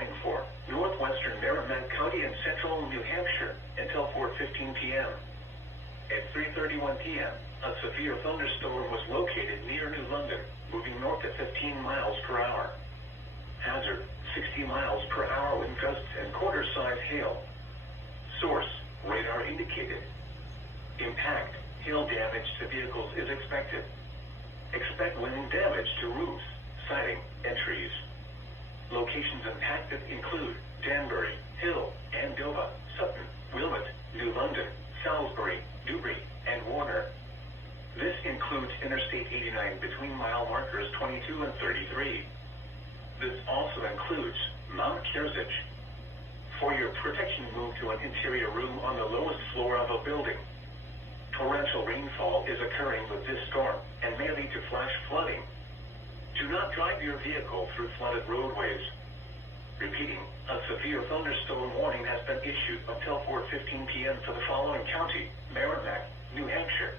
warning for northwestern Merrimack County and central New Hampshire until 4:15 p.m. At 3:31 p.m., a severe thunderstorm was located near New London, moving north at 15 miles per hour. Hazard, 60 miles per hour wind gusts and quarter-size hail. Source, radar indicated. Impact, hail damage to vehicles is expected. Expect wind damage to roofs, siding, and trees. Locations impacted include Danbury, Hill, Andover, Sutton, Wilmot, New London, Salisbury, Newbury, and Warner. This includes Interstate 89 between mile markers 22 and 33. This also includes Mount Kearsarge. For your protection, move to an interior room on the lowest floor of a building. Torrential rainfall is occurring with this storm and may lead to flash flooding. Do not drive your vehicle through flooded roadways. Repeating, a severe thunderstorm warning has been issued until 4:15 p.m. for the following county: Merrimack, New Hampshire,